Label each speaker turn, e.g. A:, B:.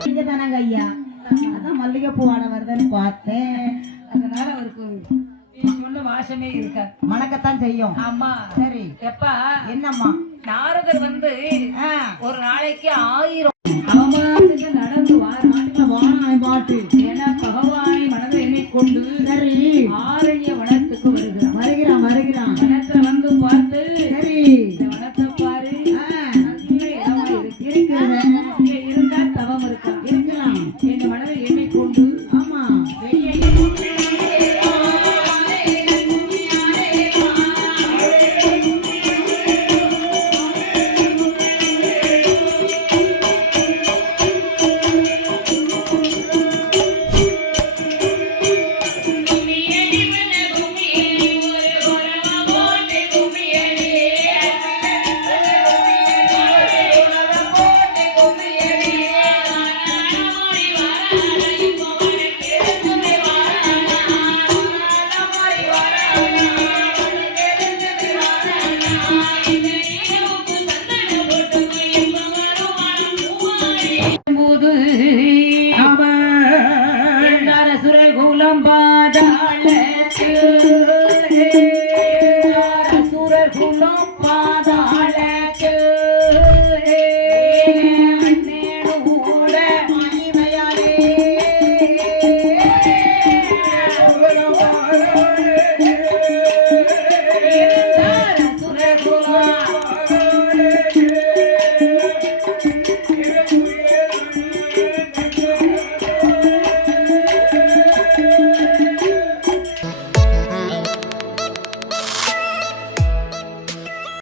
A: நீங்க தானாங்க ஐயா அதான் மல்லிகைப்பூ ஆடை வருதுன்னு பார்த்தேன். அதனால அவருக்கு ஒண்ணு வாசமே இருக்க
B: மணக்கத்தான் செய்யும்.
A: ஆமா.
B: சரி.
A: எப்பா?
B: என்னம்மா?
A: நாரதர் வந்து ஒரு நாளைக்கு ஆயிரம் அவமானத்துக்கு நடந்து வாரான்
B: வானாய் பாட்டு
A: என பகவானை மனதை எண்ணிக்கொண்டு
B: சரி.
A: ஆறு தவம் இருக்கான் இருக்கலாம் என்று வளர உனக்காதாலே